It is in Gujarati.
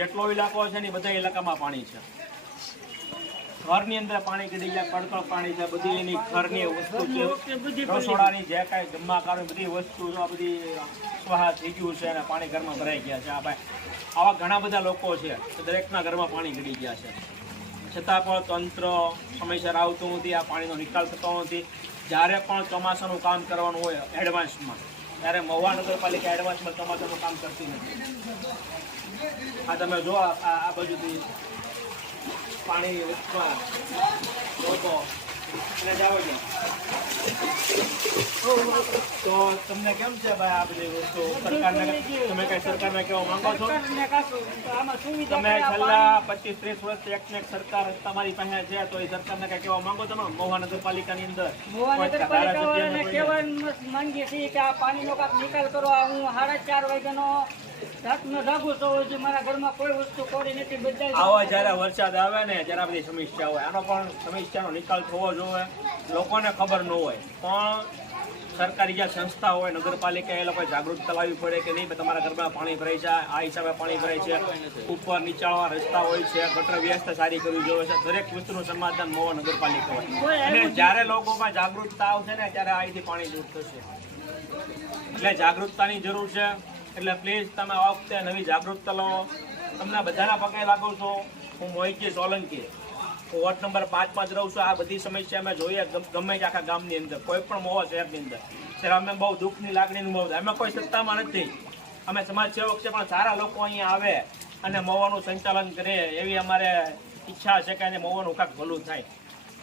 જેટલો ઇલાકો છે ને બધા ઇલાકામાં પાણી છે. ઘરની અંદર પાણી ગળી જાય, કડકડ પાણી છે, બધી એની ઘરની વસ્તુ છે, રસોડાની જે કાંઈ જમવા કારણ બધી વસ્તુ આ બધી સ્વાહા થઈ ગયું છે અને પાણી ઘરમાં ભરાઈ ગયા છે. આ ભાઈ આવા ઘણા બધા લોકો છે તો દરેકના ઘરમાં પાણી ગળી ગયા છે, છતાં પણ તંત્ર સમયસર આવતું નથી, આ પાણીનો નિકાલ થતો નથી. જ્યારે પણ ચોમાસાનું કામ કરવાનું હોય એડવાન્સમાં, ત્યારે મહુવા નગરપાલિકા એડવાન્સમાં ચોમાસાનું કામ કરતી નથી. આ તમે જો આ બાજુથી પાણીની વચમાં લોકો અને જાવ તો તમને કેમ છે ભાઈ આ બધી વસ્તુ સરકારને તમે કઈ સરકારને કહેવા માંગો છો? તમે છેલ્લા 25-30 વર્ષથી એક ને એક સરકાર તમારી પાસે છે તો એ સરકારને કઈ કહેવા માંગો તમે મહુવા નગરપાલિકાની અંદર? મહુવા નગરપાલિકાને કહેવા માંગીએ છીએ કે આ પાણીનો કાંક નિકાલ કરો. હું 4:30 વાગ્યાનો રાતનો જાગું છું, જે મારા ઘરમાં કોઈ વસ્તુ પડી નથી. બધા આવા જ્યારે વરસાદ આવે ને ત્યારે બધી સમસ્યા હોય, આનો પણ સમસ્યાનો નિકાલ થવો જોઈએ. લોકોને ખબર ન હોય પણ સરકારી જે સંસ્થા હોય નગરપાલિકા એ લોકો જાગૃત ચલાવવી પડે કે નહીં તમારા ઘરમાં પાણી ભરાય છે, આ હિસાબે પાણી ભરાય છે. ઉપર નીચાણવા રસ્તા હોય છે, ગટર વ્યવસ્થા સારી કરવી જોઈએ છે. દરેક વસ્તુનું સમાધાન મહુવા નગરપાલિકા હોય અને જ્યારે લોકોમાં જાગૃતતા આવશે ને ત્યારે અહીંથી પાણી દૂર થશે. એટલે જાગૃતતાની જરૂર છે. એટલે પ્લીઝ તમે આ વખતે નવી જાગૃતતા લો. તમને બધાના પગે લાગુ છો. હું મોહિતજી સોલંકી, હું વોર્ડ નંબર 5 રહું છું. આ બધી સમસ્યા અમે જોઈએ ગમે તે આખા ગામની અંદર, કોઈ પણ મહુવા શહેરની અંદર. ત્યારે અમે બહુ દુઃખની લાગણી અનુભવ. અમે કોઈ સત્તામાં નથી, અમે સમાજ સેવક છે, પણ સારા લોકો અહીંયા આવે અને મહુવાનું સંચાલન કરે એવી અમારે ઈચ્છા છે કે મહુવાનું કાંઈક ભલું થાય.